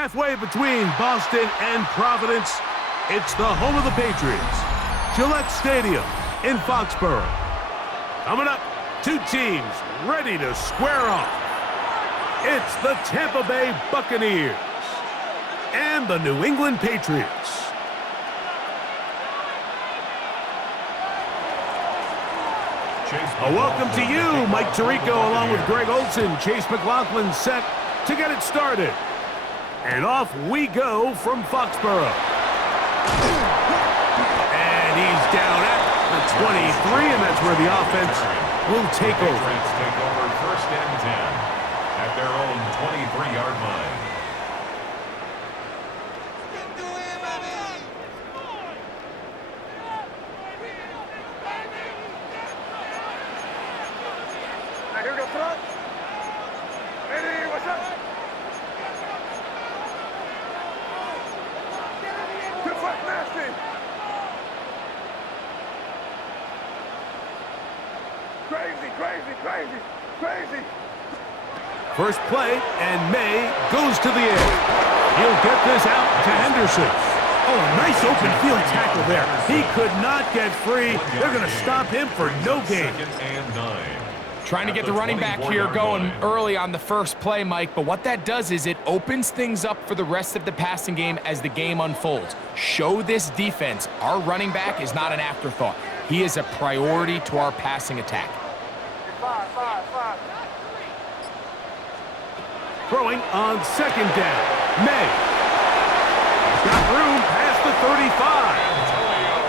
Halfway between Boston and Providence, it's the home of the Patriots, Gillette Stadium in Foxborough. Coming up, two teams ready to square off. It's the Tampa Bay Buccaneers and the New England Patriots. A welcome to you, Mike Tirico, along with Greg Olson. Chase McLaughlin set to get it started. And off we go from Foxborough. And he's down at the 23, and that's where the offense will take over. Patriots take over 1st and 10 at their own 23-yard line. Here we go, front. Ready, what's up? Good fight, nasty. Crazy, crazy, crazy, crazy. First play, and May goes to the air. He'll get this out to Henderson. Oh, a nice open field tackle there. He could not get free. They're going to stop him for no gain. 2nd and 9. Trying to get the running back here going early on the first play, Mike, but what that does is it opens things up for the rest of the passing game as the game unfolds. Show this defense our running back is not an afterthought. He is a priority to our passing attack. Five. Throwing on 2nd down. May. He's got room past the 35.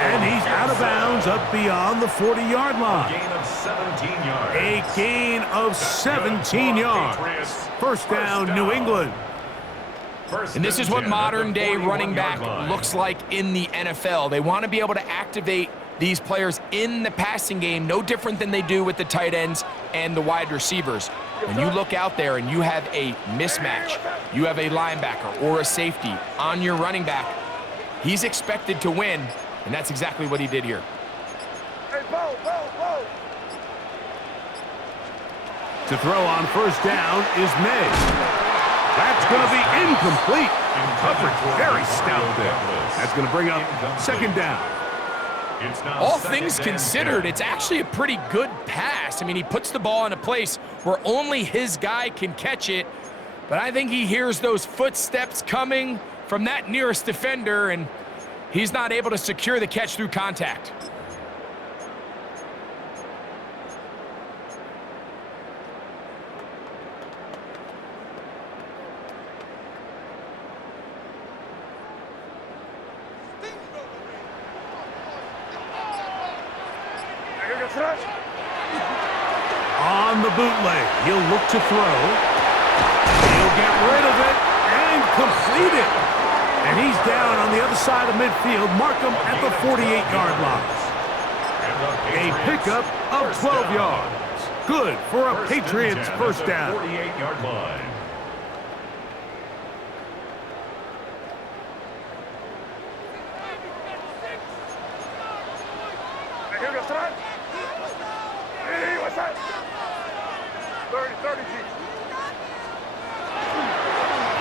And he's out of bounds up beyond the 40-yard line. Gain of 17 yards. A gain of 17 yards. First down, New England. And this is what modern-day running back 41-yard line. looks like in the NFL. They want to be able to activate these players in the passing game, no different than they do with the tight ends and the wide receivers. When you look out there and you have a mismatch, you have a linebacker or a safety on your running back, he's expected to win, and that's exactly what he did here. Hey, Bo. To throw on first down is May. That's going to be incomplete. Coverage very stout there. That's going to bring up 2nd down. It's now All 2nd things and considered, 10. it's actually a pretty good pass. I mean, he puts the ball in a place where only his guy can catch it, but I think he hears those footsteps coming from that nearest defender, and he's not able to secure the catch through contact. Here we go, front. On the bootleg, he'll look to throw. He'll get rid of it and complete it. And he's down on the other side of midfield. Mark him at the 48-yard line. A pickup of 12 yards. Good for a Patriots first down. 48-yard line. Here we go, front. Hey, what's up? 30 G.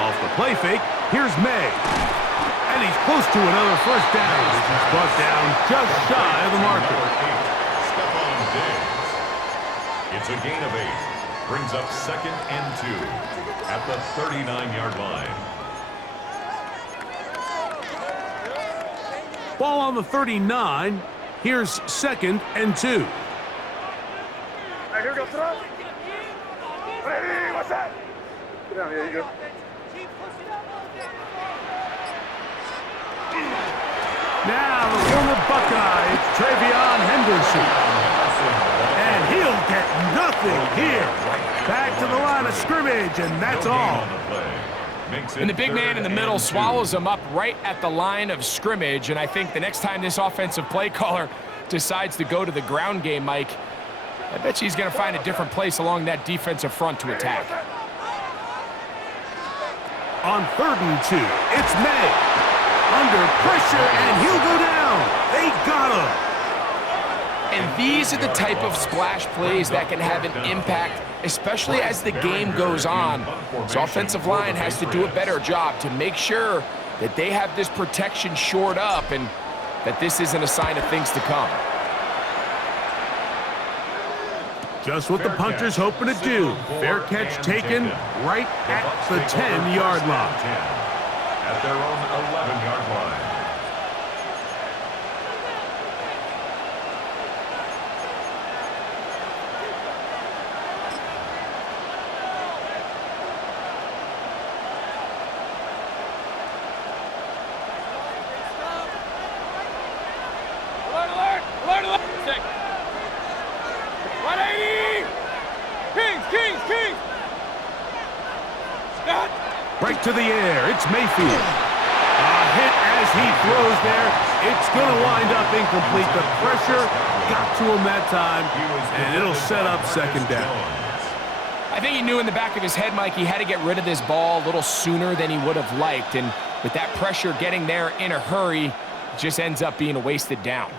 Off the play fake, here's May. And he's close to another first down. He's brought down just shy of the marker. Stephon Diggs. It's a gain of 8. Brings up 2nd and 2 at the 39-yard line. Ball on the 39. Here's 2nd and 2. Hey, here we go, front. Ready, what's up? Get down, here you go. Now the former Buckeye, it's Travion Henderson. And he'll get nothing here. Back to the line of scrimmage, and that's all. And the big man in the middle swallows him up right at the line of scrimmage, and I think the next time this offensive play caller decides to go to the ground game, Mike, I bet you he's going to find a different place along that defensive front to attack. On 3rd and 2, it's May. Under pressure, and he'll go down. They got him. And these are the type of splash plays that can have an impact, especially as the game goes on. So offensive line has to do a better job to make sure that they have this protection shored up and that this isn't a sign of things to come. Just what the punter's hoping to do. Fair catch taken right at the 10-yard line. At their own 11-yard line. Right to the air, it's Mayfield. A hit as he throws there. It's going to wind up incomplete. The pressure got to him that time, and it'll set up second down. I think he knew in the back of his head, Mike, he had to get rid of this ball a little sooner than he would have liked. And with that pressure getting there in a hurry, it just ends up being a wasted down.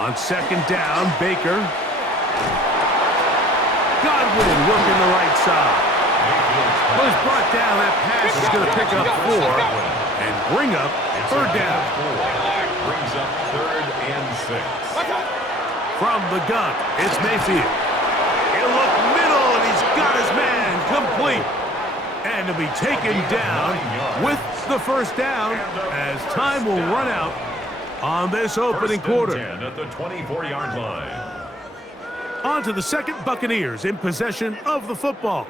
On second down, Baker. Godwin working the right side. Was brought down. That pass is going to pick up 4 and bring up third down. Brings up 3rd and 6. From the gun, it's Mayfield. He'll look middle, and he's got his man complete. And to be taken down with the first down as time will run out on this opening quarter. 10 at the 24-yard line. On to the second, Buccaneers in possession of the football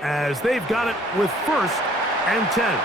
as they've got it with 1st and 10.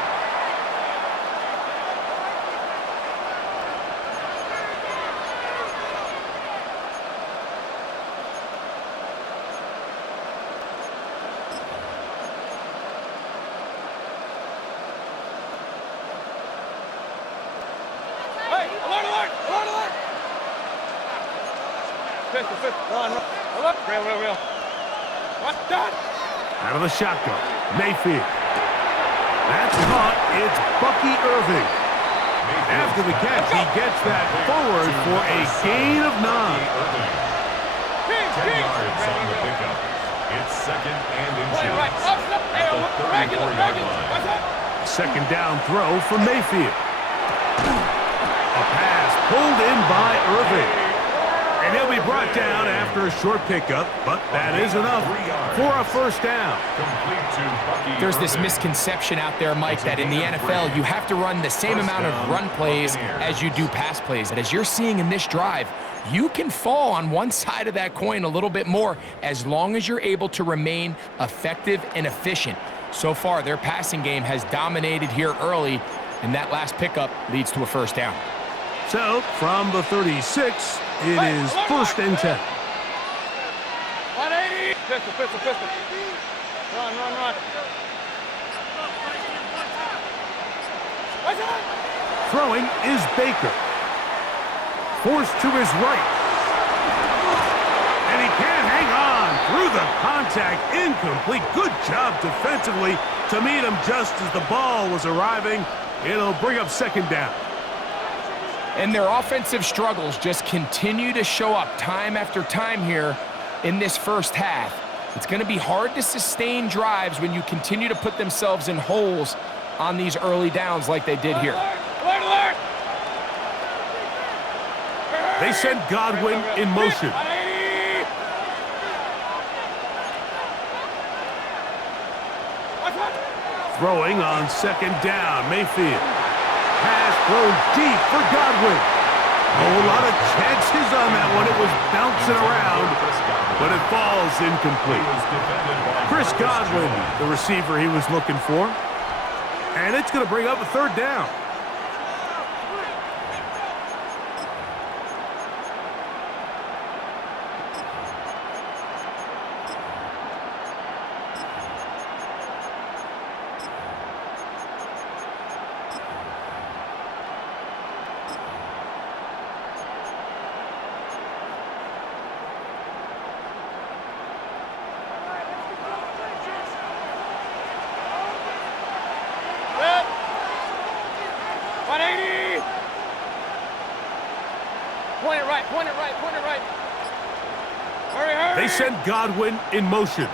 Out of the shotgun, Mayfield. That's caught. It's Bucky Irving. After the catch, he gets that forward for a gain of 9. 10 yards on the pickup. It's 2nd and inches at the 34-yard line. Second down throw for Mayfield. A pass pulled in by Irving. And he'll be brought down after a short pickup, but that is enough for a first down. There's this misconception out there, Mike, that in the NFL you have to run the same amount of run plays as you do pass plays. And as you're seeing in this drive, you can fall on one side of that coin a little bit more as long as you're able to remain effective and efficient. So far, their passing game has dominated here early, and that last pickup leads to a first down. So, from the 36, it is 1st and 10. 180. Pistol. Run. Throwing is Baker. Forced to his right. And he can't hang on through the contact. Incomplete. Good job defensively to meet him just as the ball was arriving. It'll bring up second down. And their offensive struggles just continue to show up time after time here in this first half. It's going to be hard to sustain drives when you continue to put themselves in holes on these early downs like they did here. They send Godwin in motion. Throwing on second down, Mayfield. Pass thrown deep for Godwin. A whole lot of chances on that one. It was bouncing around, but it falls incomplete. Chris Godwin, the receiver he was looking for. And it's going to bring up a third down. 180. Point it right, point it right, point it right. Hurry, hurry. They send Godwin in motion.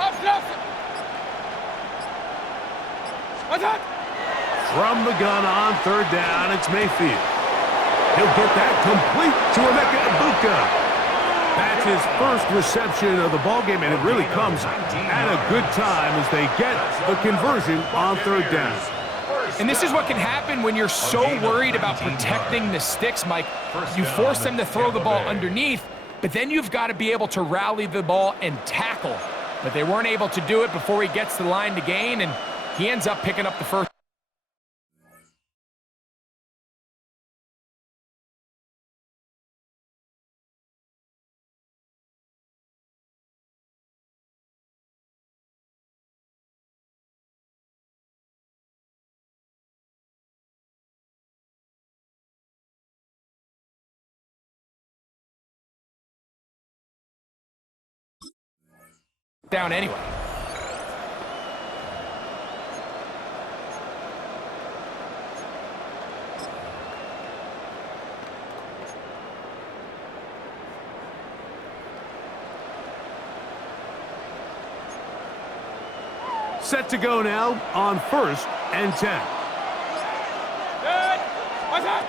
Up, up. What's up? From the gun on third down, it's Mayfield. He'll get that complete to Emeka Egbuka. That's his first reception of the ballgame, and it really comes at a good time as they get the conversion on third down. And this is what can happen when you're so worried about protecting the sticks, Mike. You force them to throw the ball underneath, but then you've got to be able to rally the ball and tackle. But they weren't able to do it before he gets to the line to gain, and he ends up picking up the first. Down anyway. Set to go now on 1st and 10. Good. What's up?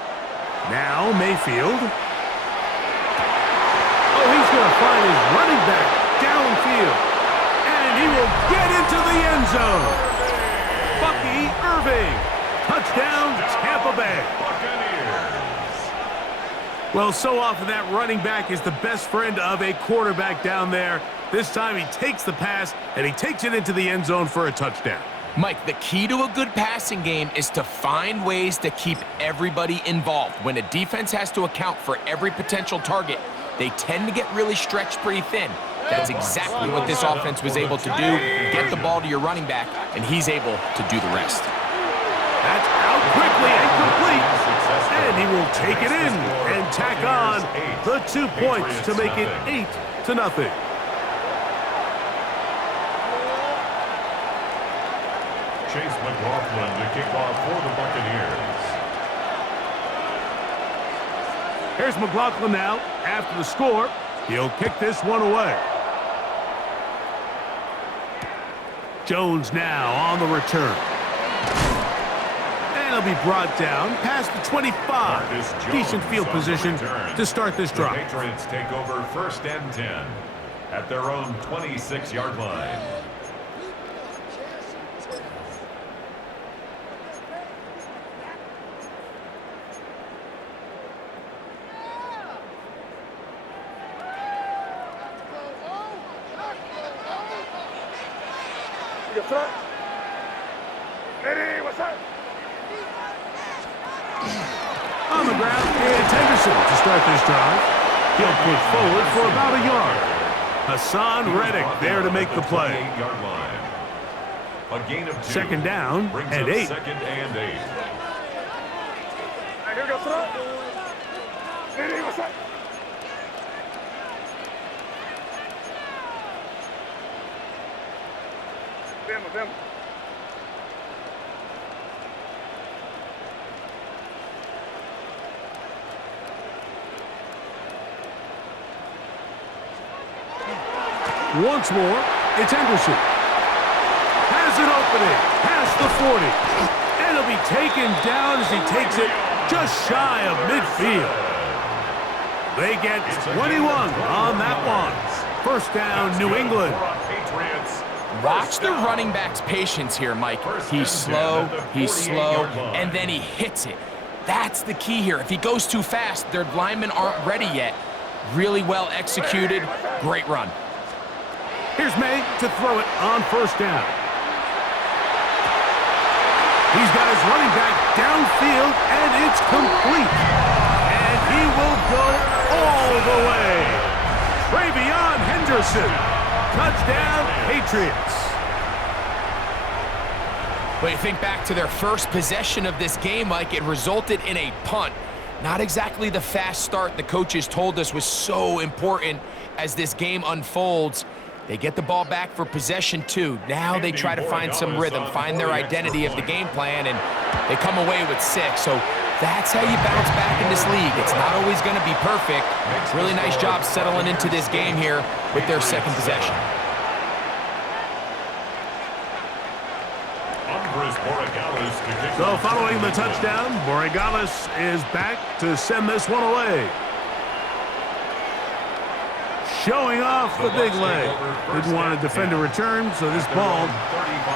Now Mayfield. Oh, he's going to find his running back downfield. And he will get into the end zone. Bucky Irving. Touchdown, Tampa Bay. Well, so often that running back is the best friend of a quarterback down there. This time he takes the pass, and he takes it into the end zone for a touchdown. Mike, the key to a good passing game is to find ways to keep everybody involved. When a defense has to account for every potential target, they tend to get really stretched pretty thin. That's exactly what this offense was able to do. Get the ball to your running back, and he's able to do the rest. That's out quickly and complete. And he will take it in and tack on the 2 points to make it 8-0. Chase McLaughlin to kick off for the Buccaneers. Here's McLaughlin now. After the score, he'll kick this one away. Jones now on the return. And he'll be brought down past the 25. Decent field position to start this drive. The Patriots take over 1st and 10 at their own 26-yard line. Your front. Eddie, what's up? On the ground, it's Henderson to start this drive. He'll push forward for about a yard. Hassan Reddick there to make the play. 28-yard line. A gain of 2. Second down Brings and up 8. 2nd and 8. Here we go, front. Eddie, what's up? Them. Once more, it's Henderson. Has an opening past the 40. And he'll be taken down as he takes it just shy of midfield. They get 21 on that one. 1st down, New England. Watch the running back's patience here, Mike. He's slow, and then he hits it. That's the key here. If he goes too fast, their linemen aren't ready yet. Really well executed. Great run. Here's May to throw it on 1st down. He's got his running back downfield, and it's complete. And he will go all the way. Travion Henderson. Touchdown, Patriots. But you think back to their first possession of this game, Mike, it resulted in a punt. Not exactly the fast start the coaches told us was so important as this game unfolds. They get the ball back for possession 2. Now they try to find some rhythm, find their identity of the game plan, and they come away with 6. So that's how you bounce back in this league. It's not always going to be perfect. Really nice job settling into this game here with their second possession. So following the touchdown, Borregales is back to send this one away. Showing off the big leg. Didn't want to defend a return, so this ball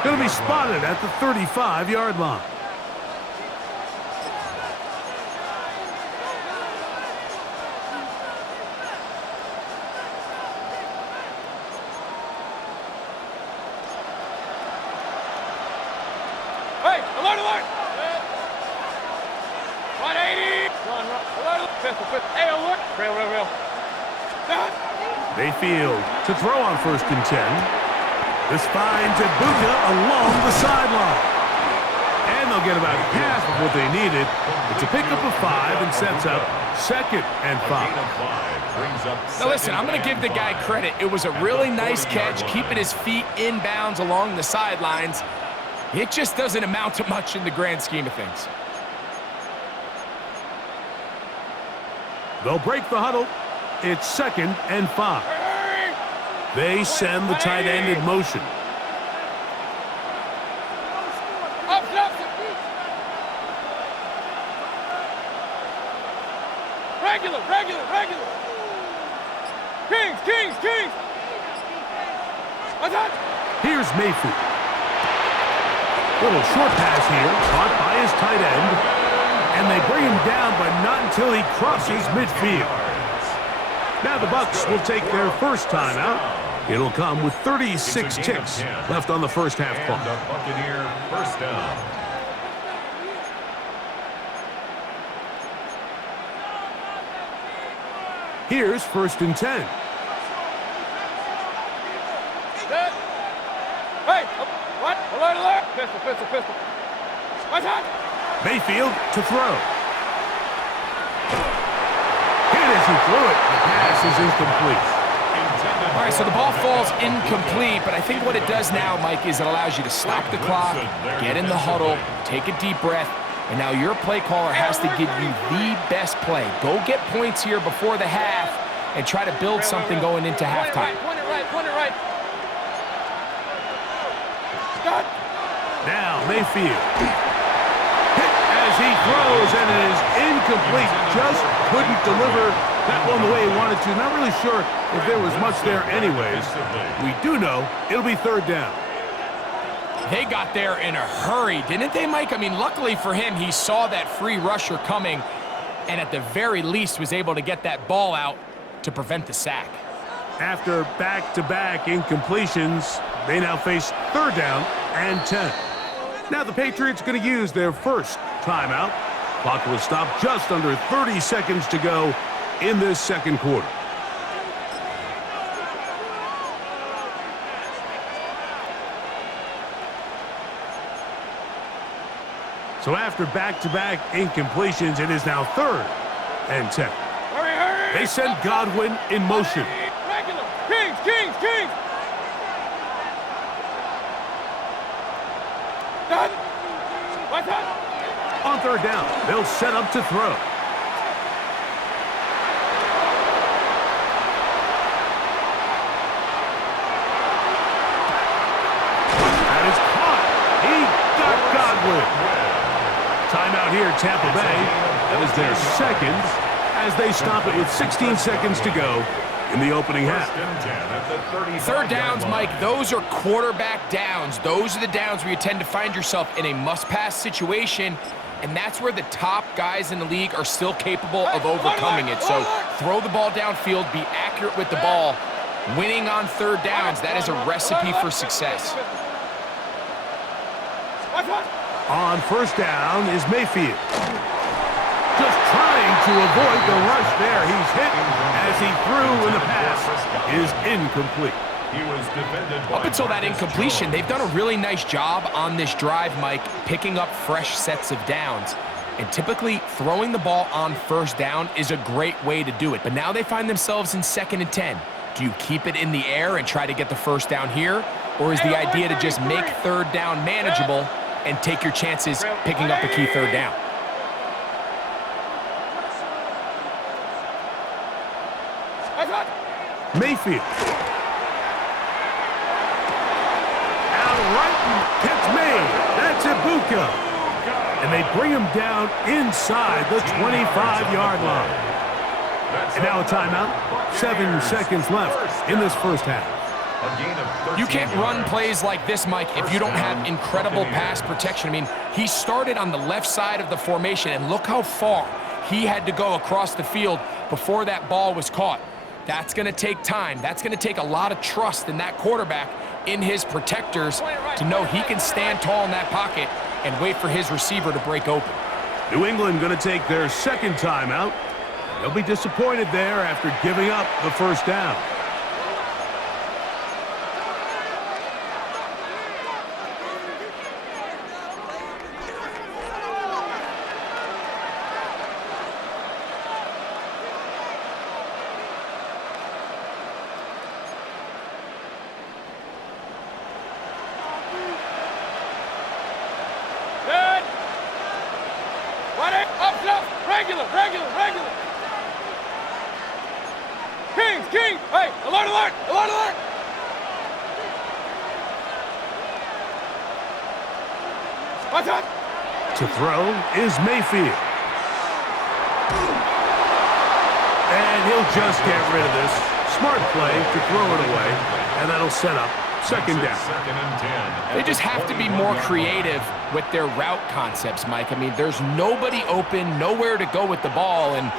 going to be spotted at the 35-yard line. Hey, alert, alert! 180! Alert, pistol. Hey, alert! Rail. Mayfield to throw on 1st and 10. This finds Ibuka along the sideline. And they'll get about half of what they needed. It's a pickup of 5 and sets up 2nd and 5. Now listen, I'm going to give the guy credit. It was a really nice catch, keeping his feet in bounds along the sidelines. It just doesn't amount to much in the grand scheme of things. They'll break the huddle. It's 2nd and 5. They send the tight end in motion. Up. Regular. Kings. What's that? Here's Mayfield. Little short pass here, caught by his tight end. And they bring him down, but not until he crosses midfield. Now the Bucs will take their first timeout. It'll come with 36 ticks left on the first half clock. And a Buccaneer first down. Here's 1st and 10. Hey, what? Alert! Pistol. What's that? Mayfield to throw. Hit as he threw it. The pass is incomplete. All right, so the ball falls incomplete, but I think what it does now, Mike, is it allows you to stop the clock, get in the huddle, take a deep breath, and now your play caller has to give you the best play. Go get points here before the half and try to build something going into halftime. Point it right. Now Mayfield. Hit as he throws, and it is incomplete. Just couldn't deliver that one the way he wanted to. Not really sure if there was much there anyways. We do know it'll be 3rd down. They got there in a hurry, didn't they, Mike? I mean, luckily for him, he saw that free rusher coming and at the very least was able to get that ball out to prevent the sack. After back-to-back incompletions, they now face 3rd down and 10. Now the Patriots going to use their first timeout. Clock will stop just under 30 seconds to go in this second quarter. So after back-to-back incompletions, it is now 3rd and 10. Hurry! They send Godwin in motion. Regular. Kings. Done. What's that? On 3rd down, they'll set up to throw. That is caught. He got Godwin. Timeout here, Tampa Bay. That is their 2nd as they stop it with 16 seconds to go in the opening half. 3rd downs, Mike, those are quarterback downs. Those are the downs where you tend to find yourself in a must-pass situation, and that's where the top guys in the league are still capable of overcoming it. So throw the ball downfield, be accurate with the ball. Winning on 3rd downs, that is a recipe for success. On 1st down is Mayfield. Just trying to avoid the rush there. He's hit as he threw, and the pass is incomplete. Up until that incompletion, they've done a really nice job on this drive, Mike, picking up fresh sets of downs. And typically, throwing the ball on 1st down is a great way to do it. But now they find themselves in 2nd and 10. Do you keep it in the air and try to get the first down here? Or is the idea to just make third down manageable and take your chances picking up a key third down? Mayfield. Out right and catch made. That's Ibuka. And they bring him down inside the 25-yard line. And now a timeout. 7 seconds left in this first half. You can't run plays like this, Mike, if you don't have incredible pass protection. I mean, he started on the left side of the formation, and look how far he had to go across the field before that ball was caught. That's going to take time. That's going to take a lot of trust in that quarterback, in his protectors, to know he can stand tall in that pocket and wait for his receiver to break open. New England going to take their second timeout. They'll be disappointed there after giving up the first down. Regular. Kings. Hey, alert. What's up? To throw is Mayfield. And he'll just get rid of this. Smart play to throw it away, and that'll set up second down. They just have to be more creative with their route concepts, Mike. I mean, there's nobody open, nowhere to go with the ball, and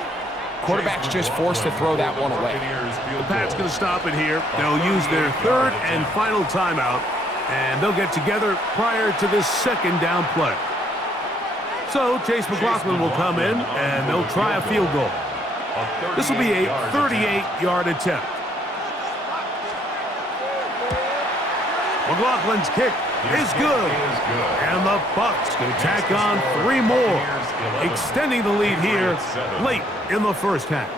quarterback's just forced to throw that one away. The Pats going to stop it here. They'll use their third and final timeout, and they'll get together prior to this second down play. So Chase McLaughlin will come in, and they'll try a field goal. This will be a 38-yard attempt. McLaughlin's kick is good. And the Bucs going to tack on 3 more, extending the lead here late in the first half.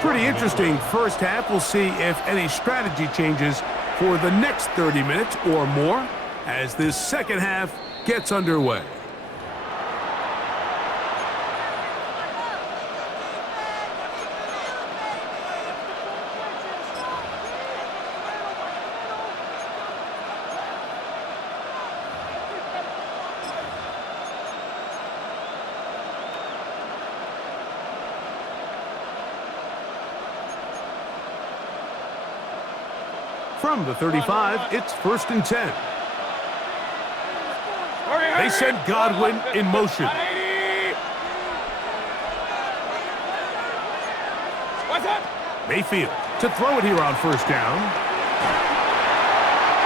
Pretty interesting first half. We'll see if any strategy changes for the next 30 minutes or more as this second half gets underway. From the 35, it's 1st and 10. They send Godwin in motion. Mayfield to throw it here on first down.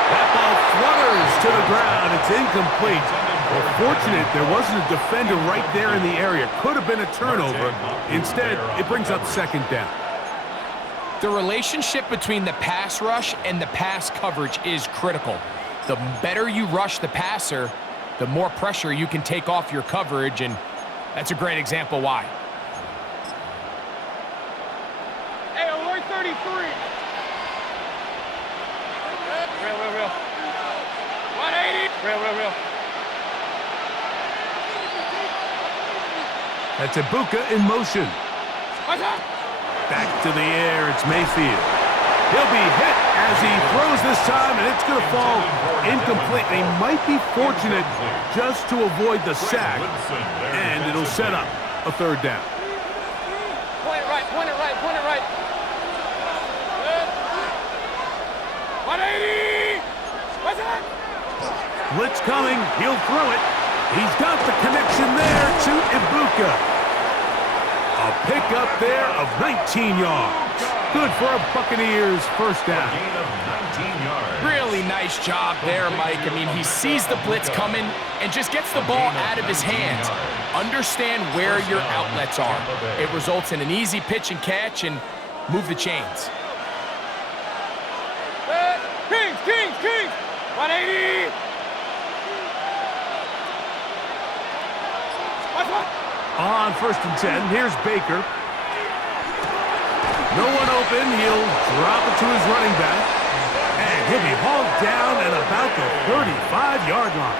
That ball flutters to the ground. It's incomplete. Well, fortunate there wasn't a defender right there in the area. Could have been a turnover. Instead, it brings up second down. The relationship between the pass rush and the pass coverage is critical. The better you rush the passer, the more pressure you can take off your coverage, and that's a great example why. Hey, alert 33. Real. 180. Real. That's Ibuka in motion. What's up? Back to the air, it's Mayfield. He'll be hit as he throws this time, and it's going to fall incomplete. And he might be fortunate just to avoid the sack, and it'll set up a third down. Point it right. Good. 180. What's that? Blitz coming, he'll throw it. He's got the connection there to Ibuka. A A pickup there of 19 yards. Good for a Buccaneers first down. Gain of 19 yards. Really nice job there, Mike. I mean, he sees the blitz coming and just gets the ball out of his hands. Understand where your outlets are. It results in an easy pitch and catch and move the chains. Kings! 180! On 1st and 10, here's Baker. No one open, he'll drop it to his running back. And he'll be hauled down at about the 35-yard line.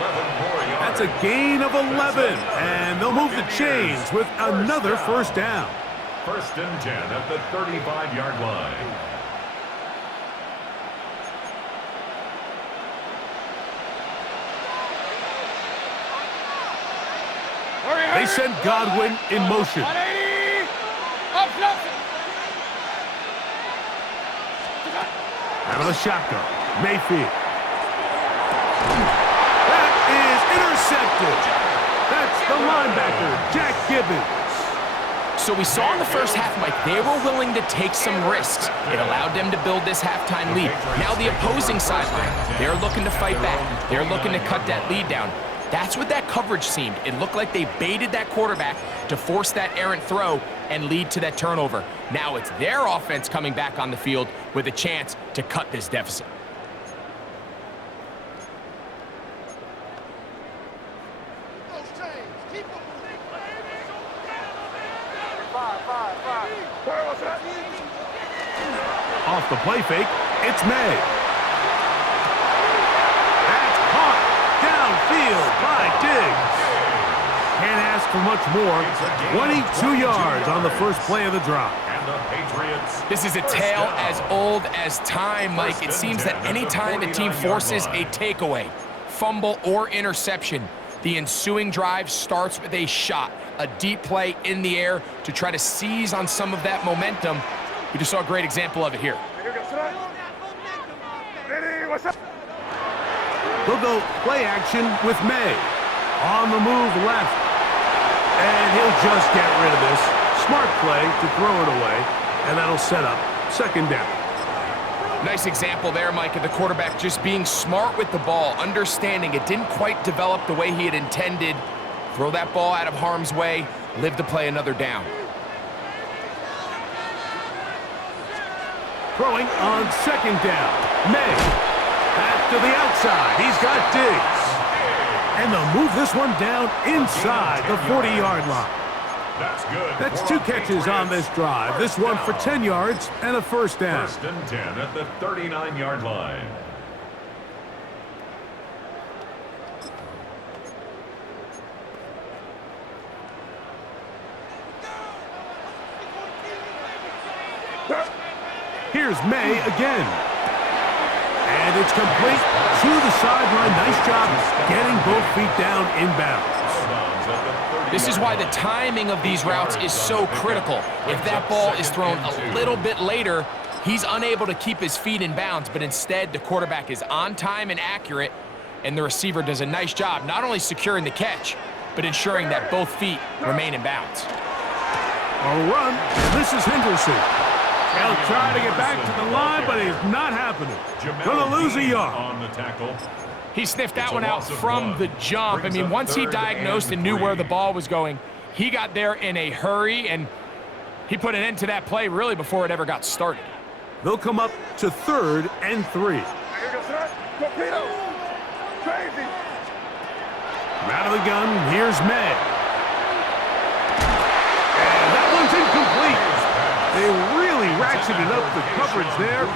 11 more yards. That's a gain of 11, and they'll move the chains with another first down. 1st and 10 at the 35-yard line. They send Godwin in motion. 180! Out of the shotgun, Mayfield. That is intercepted. That's the linebacker, Jack Gibbons. So we saw in the first half, Mike, they were willing to take some risks. It allowed them to build this halftime lead. Now the opposing sideline, they're looking to fight back. They're looking to cut that lead down. That's what that coverage seemed. It looked like they baited that quarterback to force that errant throw and lead to that turnover. Now it's their offense coming back on the field with a chance to cut this deficit. Off the play fake, it's May. That's caught downfield by Diggs. Can't ask for much more. 22 yards on the first play of the drive. And the Patriots. This is a tale as old as time, Mike. It seems that any time a team forces a takeaway, fumble, or interception, the ensuing drive starts with a shot, a deep play in the air to try to seize on some of that momentum. We just saw a great example of it here. They'll go play action with May. On the move left. And he'll just get rid of this. Smart play to throw it away. And that'll set up 2nd down. Nice example there, Mike, of the quarterback just being smart with the ball, understanding it didn't quite develop the way he had intended. Throw that ball out of harm's way, live to play another down. Throwing on 2nd down. May. Back to the outside. He's got Diggs. And they'll move this one down inside the 40-yard line. That's good. That's 2 catches on this drive. This one for 10 yards and a first down. 1st and 10 at the 39-yard line. Here's May again. And it's complete to the sideline. Nice job getting both feet down inbounds. This is why the timing of these routes is so critical. If that ball is thrown a little bit later, he's unable to keep his feet in bounds, but instead the quarterback is on time and accurate, and the receiver does a nice job not only securing the catch, but ensuring that both feet remain in bounds. A run, and this is Henderson. He'll try to get back to the line, but it's not happening. Gonna lose a yard. On the tackle. He sniffed that one out from the jump. I mean, once he diagnosed and knew where the ball was going, he got there in a hurry, and he put an end to that play really before it ever got started. They'll come up to 3rd and 3. Torpedo! Crazy! Out of the gun, here's May. And that one's incomplete. They really ratcheted up the coverage there,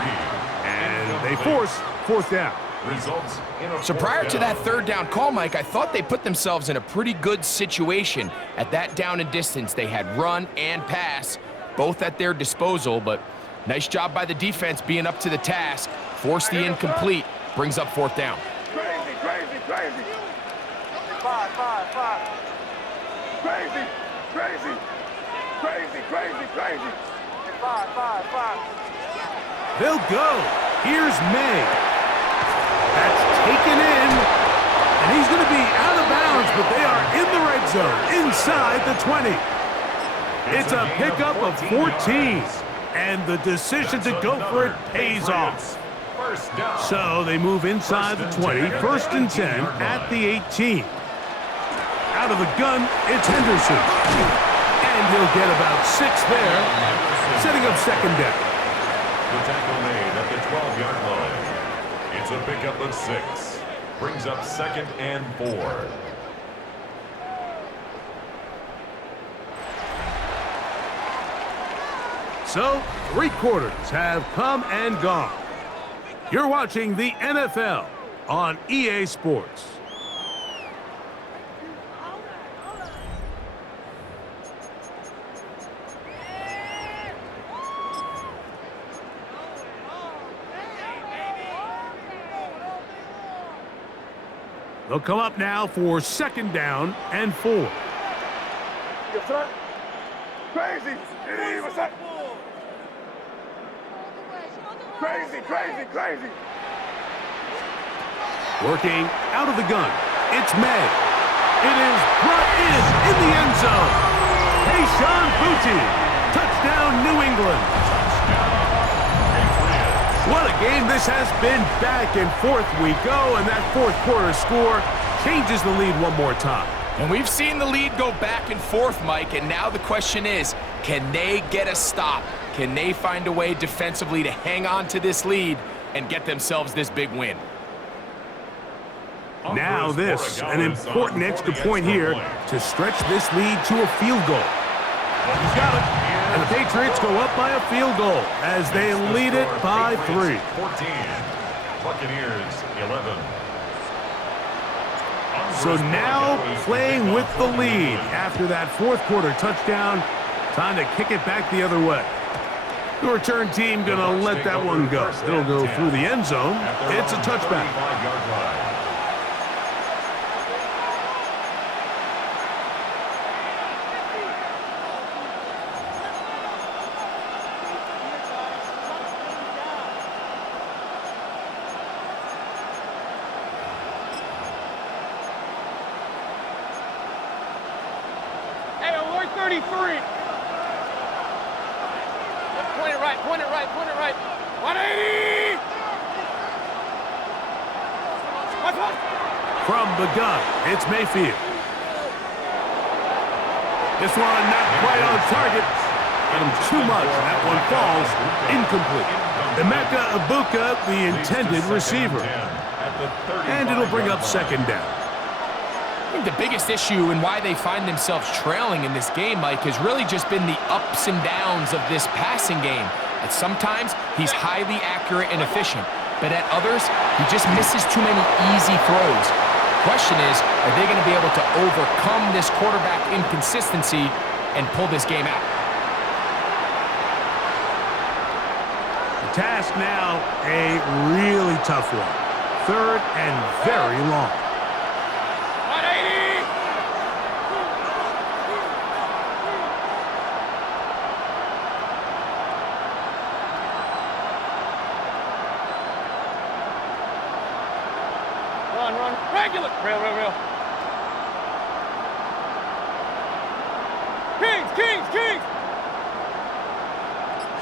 and they force 4th down. Results in a So prior to 4th that down. 3rd down call, Mike, I thought they put themselves in a pretty good situation. At that down and distance, they had run and pass, both at their disposal, but nice job by the defense being up to the task. Force the incomplete, brings up 4th down. Crazy! 5. Crazy! 5. They'll go. Here's May. That's taken in, and he's going to be out of bounds, but they are in the red zone, inside the 20. It's a pickup of 14, and the decision to go for it pays off. First down. So they move inside the 20, first and 10 at the 18. Out of the gun, it's Henderson. And he'll get about 6 there, setting up second down. The tackle made at the 12-yard line. It's a pickup of 6. Brings up second and 4. So, 3 quarters have come and gone. You're watching the NFL on EA Sports. They'll come up now for second down and 4. Your front. Crazy. Hey, what's that? Crazy, crazy, crazy. Working out of the gun, it's May. It is brought in the end zone. Kayshon Boutte. Touchdown, New England. What a game this has been. Back and forth we go, and that fourth quarter score changes the lead one more time. And we've seen the lead go back and forth, Mike, and now the question is, can they get a stop? Can they find a way defensively to hang on to this lead and get themselves this big win? Now this, an important extra point here to stretch this lead to a field goal. He's got it. And the Patriots go up by a field goal as they lead it by 3. 14. Buccaneers 11. So now playing with the lead after that fourth quarter touchdown. Time to kick it back the other way. The return team going to let that one go. It'll go through the end zone. It's a touchback. Hey, alert 33. Point it right, point it right, point it right. 180! What? From the gun, it's Mayfield. This one not quite on target. Got him too much, and that one falls incomplete. Emeka Egbuka, the intended receiver. And it'll bring up second down. I think the biggest issue and why they find themselves trailing in this game, Mike, has really just been the ups and downs of this passing game. At sometimes, he's highly accurate and efficient, but at others, he just misses too many easy throws. The question is, are they going to be able to overcome this quarterback inconsistency and pull this game out? The task now, a really tough one. Third and very long. Run. Regular. Real. Kings.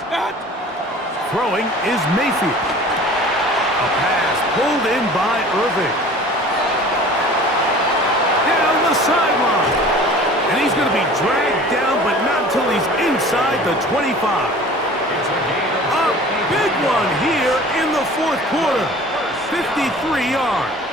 Stop. Throwing is Mayfield. A pass pulled in by Irving. Down the sideline. And he's going to be dragged down, but not until he's inside the 25. A big one here in the fourth quarter. 53 yards.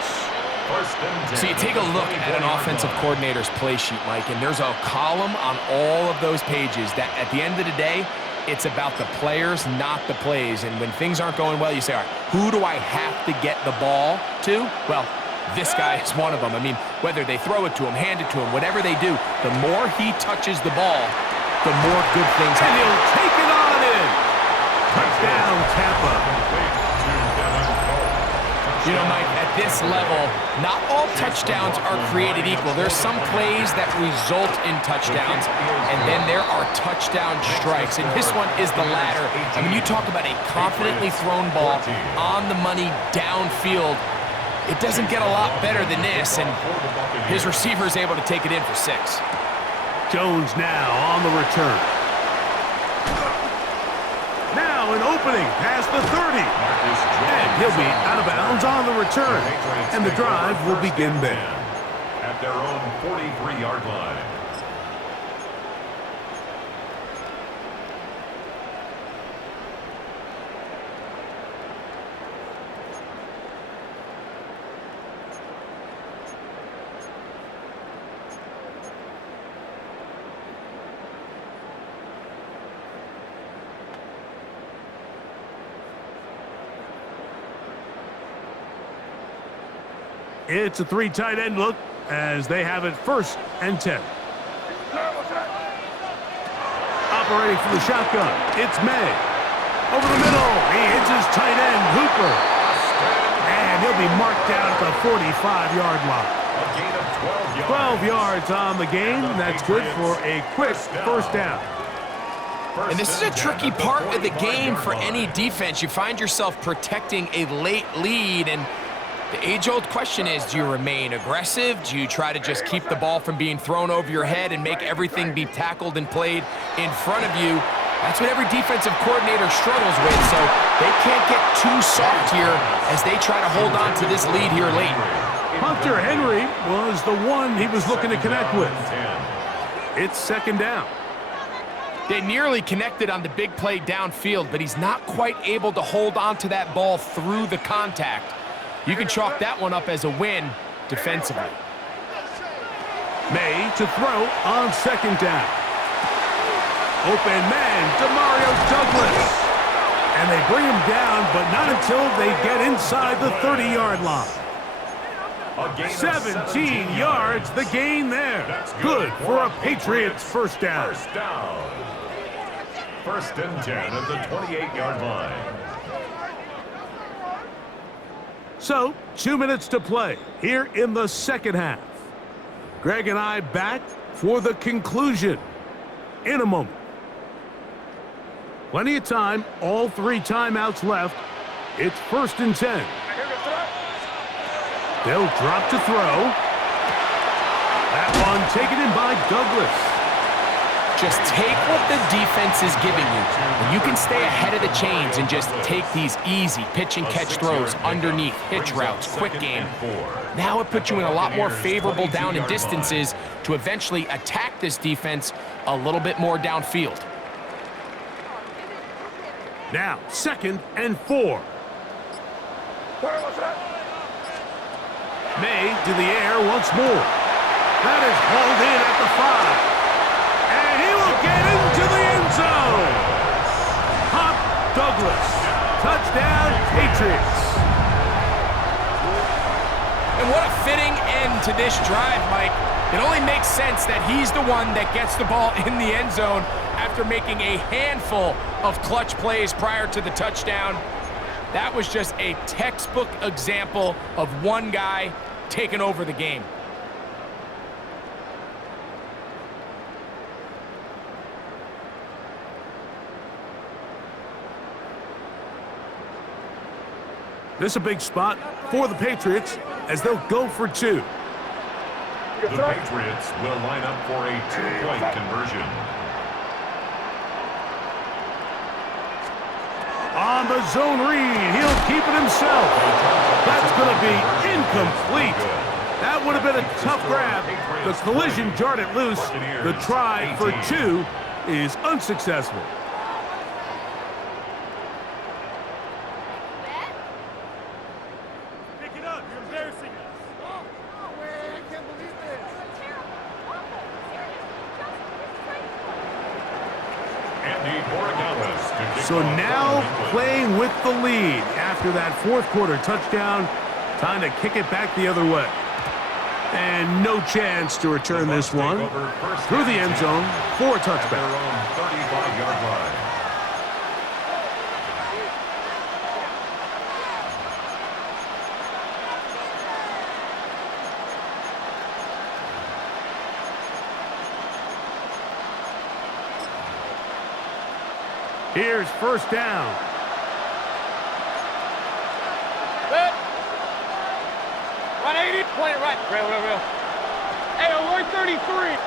So you take a look at an offensive coordinator's play sheet, Mike, and there's a column on all of those pages that at the end of the day, it's about the players, not the plays. And when things aren't going well, you say, all right, who do I have to get the ball to? Well, this guy is one of them. I mean, whether they throw it to him, hand it to him, whatever they do, the more he touches the ball, the more good things happen. And he'll take it on in. Touchdown, Tampa. You know, Mike, at this level, not all touchdowns are created equal. There's some plays that result in touchdowns, and then there are touchdown strikes, and this one is the latter. I mean, you talk about a confidently thrown ball on the money downfield. It doesn't get a lot better than this, and his receiver is able to take it in for 6. Jones now on the return. Now an opening past the 30. And he'll be out of bounds on the return. And the drive will begin there. At their own 43-yard line. It's a 3 tight end look as they have it 1st and 10. Operating from the shotgun, it's May. Over the middle, he hits his tight end, Hooper. And he'll be marked down at the 45-yard line. A gain of 12 yards. 12 yards on the game. That's good for a quick first down. And this is a tricky part of the game for any defense. You find yourself protecting a late lead, and the age-old question is, do you remain aggressive? Do you try to just keep the ball from being thrown over your head and make everything be tackled and played in front of you? That's what every defensive coordinator struggles with, so they can't get too soft here as they try to hold on to this lead here late. Hunter Henry was the one he was looking to connect with. It's 2nd down. They nearly connected on the big play downfield, but he's not quite able to hold on to that ball through the contact. You can chalk that one up as a win defensively. May to throw on 2nd down. Open man, Demario Douglas. And they bring him down, but not until they get inside the 30-yard line. 17 yards, the gain there. Good for a Patriots first down. 1st and 10 at the 28-yard line. So, 2 minutes to play here in the 2nd half. Greg and I back for the conclusion in a moment. Plenty of time, all 3 timeouts left. It's 1st and 10. They'll drop to throw. That one taken in by Douglas. Just take what the defense is giving you, and you can stay ahead of the chains and just take these easy pitch and catch throws underneath, hitch routes, quick game. Now it puts you in a lot more favorable down and distances to eventually attack this defense a little bit more downfield. Now 2nd and 4. May to the air once more. That is hauled in at the 5. And he will get into the end zone. Pop Douglas. Touchdown, Patriots. And what a fitting end to this drive, Mike. It only makes sense that he's the one that gets the ball in the end zone after making a handful of clutch plays prior to the touchdown. That was just a textbook example of one guy taking over the game. This is a big spot for the Patriots as they'll go for 2. The Patriots will line up for a 2-point conversion. On the zone read, he'll keep it himself. That's going to be incomplete. That would have been a tough grab. The collision jarred it loose. The try for 2 is unsuccessful. So now playing with the lead after that 4th quarter touchdown. Time to kick it back the other way. And no chance to return this one through the end zone for a touchback. 35-yard line. Here's 1st down. Good. 180. Point it right. Real. Hey, alert 33.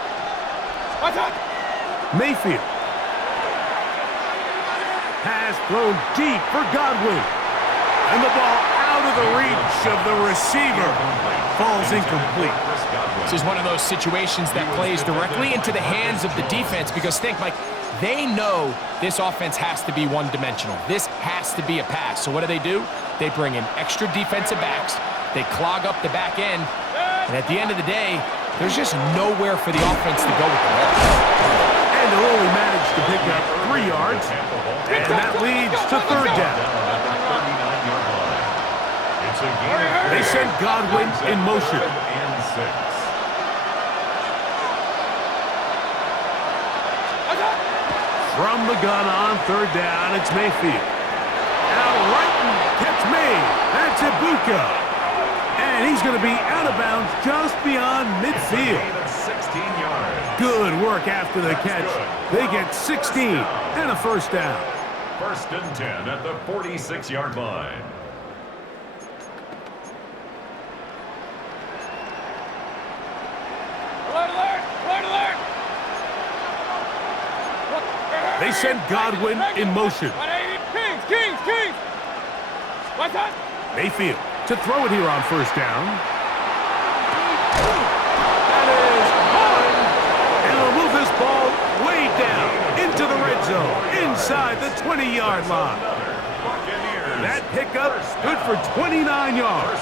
Mayfield. Pass thrown deep for Godwin. And the ball out of the reach of the receiver. Falls incomplete. This is one of those situations that plays directly into the hands of the defense because think, Mike, they know this offense has to be one-dimensional. This has to be a pass. So what do? They bring in extra defensive backs. They clog up the back end. And at the end of the day, there's just nowhere for the offense to go with the ball. And they'll only manage to pick up 3 yards. And that leads to third down. They send Godwin in motion. From the gun on third down, it's Mayfield. Now right and catch made. That's Ibuka. And he's going to be out of bounds just beyond midfield. Good work after the catch. They get 16 and a first down. 1st and 10 at the 46-yard line. They send Godwin in motion. Kings! Mayfield to throw it here on first down. That is hard. And they'll move this ball way down into the red zone, inside the 20-yard line. That pickup good for 29 yards.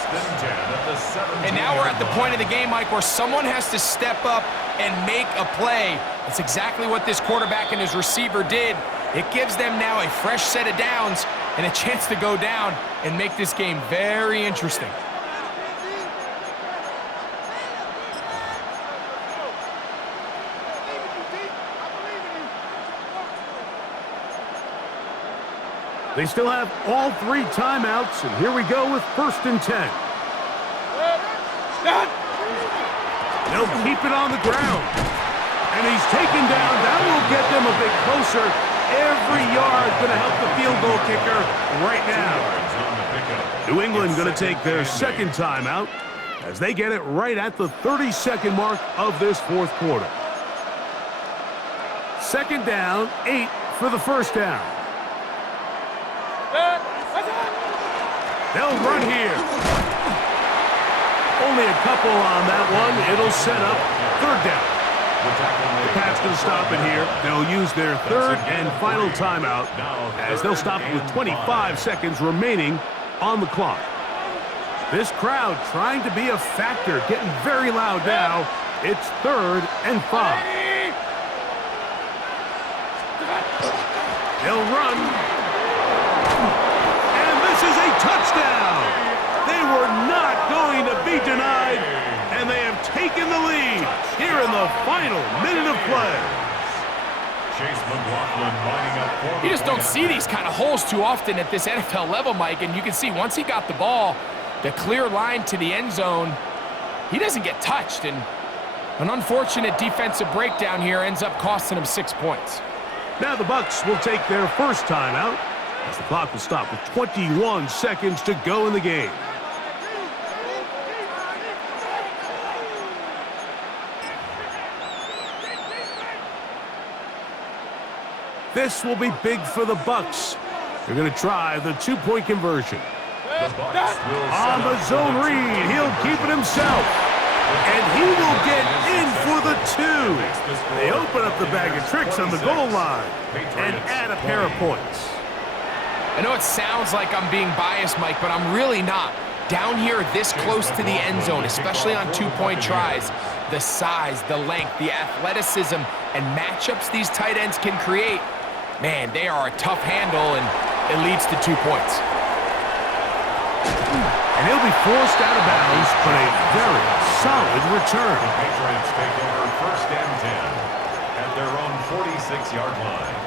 And now we're at the point of the game, Mike, where someone has to step up and make a play. That's exactly what this quarterback and his receiver did. It gives them now a fresh set of downs and a chance to go down and make this game very interesting. They still have all 3 timeouts, and here we go with 1st and 10. They'll keep it on the ground. And he's taken down. That will get them a bit closer. Every yard going to help the field goal kicker right now. New England going to take their 2nd timeout as they get it right at the 32nd mark of this 4th quarter. 2nd down, 8 for the first down. They'll run here. Only a couple on that one. It'll set up 3rd down. The Pats going to stop it here. They'll use their 3rd and final timeout as they'll stop it with 25 seconds remaining on the clock. This crowd trying to be a factor, getting very loud now. It's 3rd and 5. They'll run. And this is a touchdown. They were not going to be denied, and they have taken the lead here in the final minute of play. Chase McLaughlin lining up for You just don't see these kind of holes too often at this NFL level, Mike, and you can see once he got the ball, the clear line to the end zone, he doesn't get touched, and an unfortunate defensive breakdown here ends up costing him 6 points. Now the Bucs will take their first timeout as the clock will stop with 21 seconds to go in the game. This will be big for the Bucs. They're going to try the 2-point conversion. On the zone read, he'll keep it himself. And he will get in for the 2. They open up the bag of tricks on the goal line and add a pair of points. I know it sounds like I'm being biased, Mike, but I'm really not. Down here this close to the end zone, especially on 2-point tries, the size, the length, the athleticism, and matchups these tight ends can create, man, they are a tough handle, and it leads to 2 points. And he'll be forced out of bounds, but a very solid return. The Patriots take over 1st and 10 at their own 46-yard line.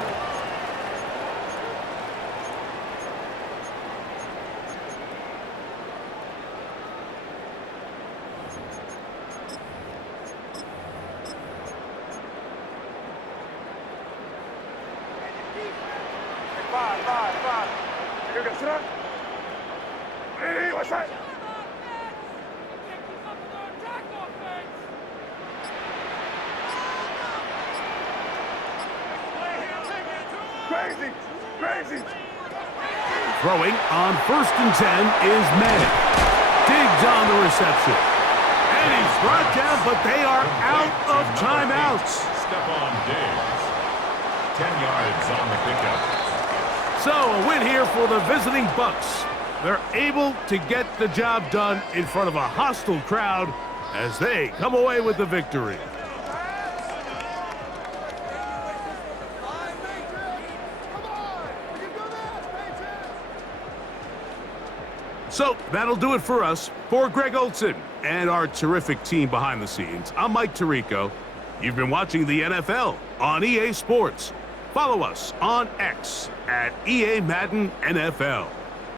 Five. You're going to sit up. Hey, what's that? Crazy. Crazy. Throwing on 1st and 10 is Manning. Diggs on the reception. And he's brought down, but they are out of timeouts. Stephon Diggs. 10 yards on the pickup. So a win here for the visiting Bucs. They're able to get the job done in front of a hostile crowd as they come away with the victory. So that'll do it for us. For Greg Olsen and our terrific team behind the scenes, I'm Mike Tirico. You've been watching the NFL on EA Sports. Follow us on X at EA Madden NFL.